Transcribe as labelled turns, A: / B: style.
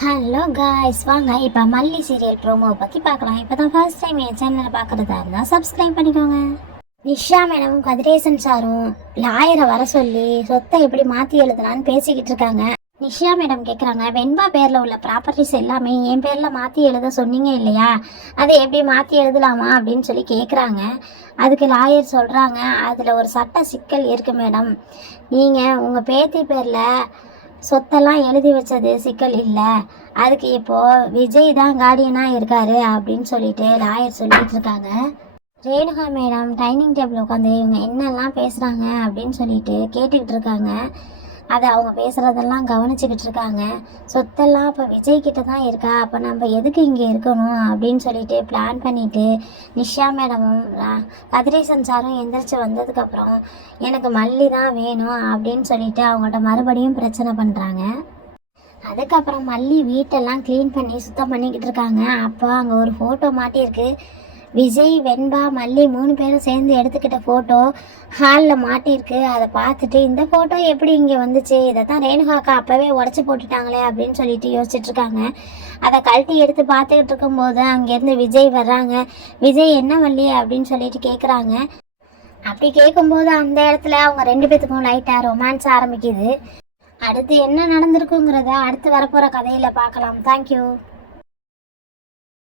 A: Hello guys வாங்க இப்போ மல்லி சீரியல் ப்ரோமோவை பற்றி பார்க்கலாம். இப்போ தான் ஃபர்ஸ்ட் டைம் என் சேனலை பார்க்குறதா இருந்தால் சப்ஸ்கிரைப் பண்ணிக்கோங்க. நிஷா மேடமும் கதிரேசன் சாரும் லாயரை வர சொல்லி சொத்தை எப்படி மாற்றி எழுதலான்னு பேசிக்கிட்டு இருக்காங்க. நிஷா மேடம் கேட்குறாங்க வெண்பா பேரில் உள்ள ப்ராப்பர்ட்டிஸ் எல்லாமே என் பேரில் மாற்றி எழுத சொன்னீங்க இல்லையா? அதை எப்படி மாற்றி எழுதலாமா? அப்படின்னு சொல்லி கேட்குறாங்க அதுக்கு லாயர் சொல்கிறாங்க அதில் ஒரு சட்ட சிக்கல் இருக்குது மேடம். நீங்கள் உங்கள் பேத்தி பேரில் சொத்தெல்லாம் எழுதி வச்சது சிக்கல் இல்லை. அதுக்கு இப்போ விஜய் தான் கார்டியனாக இருக்காரு அப்படின்னு சொல்லிட்டு லாயர் சொல்லிட்டு இருக்காங்க. ரேணுகா மேடம் டைனிங் டேபிள் உட்காந்து இவங்க என்னெல்லாம் பேசுகிறாங்க அப்படின்னு சொல்லிட்டு கேட்டுக்கிட்டு இருக்காங்க. அதை அவங்க பேசுகிறதெல்லாம் கவனிச்சுக்கிட்டு இருக்காங்க. சொத்தெல்லாம் இப்போ விஜய் கிட்ட தான் இருக்கா? அப்போ நம்ம எதுக்கு இங்கே இருக்கணும்? அப்படின்னு சொல்லிட்டு பிளான் பண்ணிவிட்டு நிஷா மேடமும் கதிரேசன் சாரும் எந்திரிச்சு வந்ததுக்கப்புறம் எனக்கு மல்லி தான் வேணும் அப்படின்னு சொல்லிட்டு அவங்கள்ட்ட மறுபடியும் பிரச்சனை பண்ணுறாங்க அதுக்கப்புறம் மல்லி வீட்டெல்லாம் க்ளீன் பண்ணி சுத்தம் பண்ணிக்கிட்டு இருக்காங்க. அப்போ அங்கே ஒரு ஃபோட்டோ மாட்டியிருக்கு. விஜய் வெண்பா மல்லி மூணு பேரும் சேர்ந்து எடுத்துக்கிட்ட ஃபோட்டோ ஹாலில் மாட்டியிருக்கு. அதை பார்த்துட்டு இந்த ஃபோட்டோ எப்படி இங்கே வந்துச்சு? இதை தான் ரேணுகாக்கா அப்போவே உடச்சி போட்டுட்டாங்களே அப்படின்னு சொல்லிட்டு யோசிச்சுட்ருக்காங்க அதை கழட்டி எடுத்து பார்த்துக்கிட்டு இருக்கும்போது அங்கேருந்து விஜய் வர்றாங்க. விஜய் என்ன மல்லி? அப்படின்னு சொல்லிட்டு கேட்குறாங்க அப்படி கேட்கும்போது அந்த இடத்துல அவங்க ரெண்டு பேத்துக்கும் லைட்டாக ரொமான்ஸ் ஆரம்பிக்குது. அடுத்து என்ன நடந்திருக்குங்கிறத அடுத்து வரப்போகிற கதையில் பார்க்கலாம். தேங்க்யூ